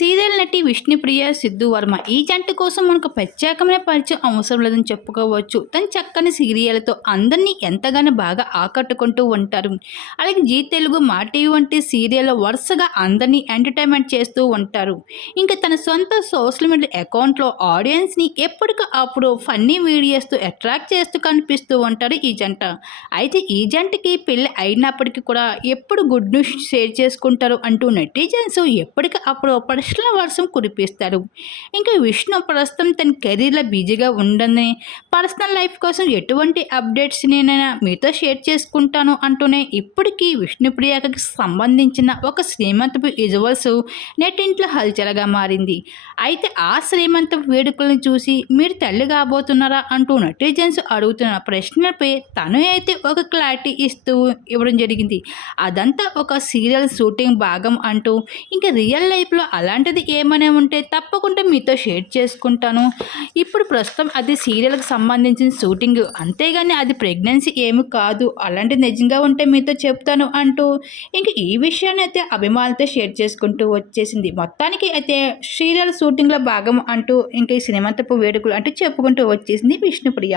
Serial నటి విష్ణుప్రియ సిద్ధు వర్మ ఈ జంట కోసం మనకు ప్రత్యేకమైన పరిచయం అవసరం లేదని చెప్పుకోవచ్చు. తన చక్కని సీరియల్తో అందరినీ ఎంతగానో బాగా ఆకట్టుకుంటూ ఉంటారు. అలాగే జీ తెలుగు మా టీవీ వంటి సీరియల్ వరుసగా అందరినీ ఎంటర్టైన్మెంట్ చేస్తూ ఉంటారు. ఇంకా తన సొంత సోషల్ మీడియా అకౌంట్లో ఆడియన్స్ని ఎప్పటికీ అప్పుడు ఫన్నీ వీడియోస్తో అట్రాక్ట్ చేస్తూ కనిపిస్తూ ఉంటారు ఈ జంట. అయితే ఈ జంటకి పెళ్ళి అయినప్పటికీ కూడా ఎప్పుడు గుడ్ న్యూస్ షేర్ చేసుకుంటారు అంటూ నెటిజన్స్ ఎప్పటికప్పుడు అప్పుడు వర్షం కురిపిస్తారు ఇంకా విష్ణు ప్రస్తుతం తన కెరీర్లో బిజీగా ఉండని పర్సనల్ లైఫ్ కోసం ఎటువంటి అప్డేట్స్ నేనైనా మీతో షేర్ చేసుకుంటాను అంటూనే ఇప్పటికీ విష్ణుప్రియాకి సంబంధించిన ఒక శ్రీమంతపు విజువల్స్ నెట్టింట్లో హల్చలగా మారింది. అయితే ఆ శ్రీమంతపు వేడుకలను చూసి మీరు తల్లి కాబోతున్నారా అంటూ నెటిజన్స్ అడుగుతున్న ప్రశ్నలపై తను అయితే ఒక క్లారిటీ ఇస్తూ ఇవ్వడం జరిగింది. అదంతా ఒక సీరియల్ షూటింగ్ భాగం అంటూ ఇంకా రియల్ లైఫ్లో అలాంటిది ఏమైనా ఉంటే తప్పకుండా మీతో షేర్ చేసుకుంటాను. ఇప్పుడు ప్రస్తుతం అది సీరియల్కి సంబంధించిన షూటింగ్. అంతేగాని అది ప్రెగ్నెన్సీ ఏమి కాదు. అలాంటిది నిజంగా ఉంటే మీతో చెప్తాను అంటూ ఇంకా ఈ విషయాన్ని అయితే అభిమానులతో షేర్ చేసుకుంటూ వచ్చేసింది. మొత్తానికి అయితే సీరియల్ షూటింగ్లో భాగం అంటూ ఇంకా ఈ సినిమాతపు వేడుకలు అంటూ చెప్పుకుంటూ వచ్చేసింది విష్ణుప్రియ.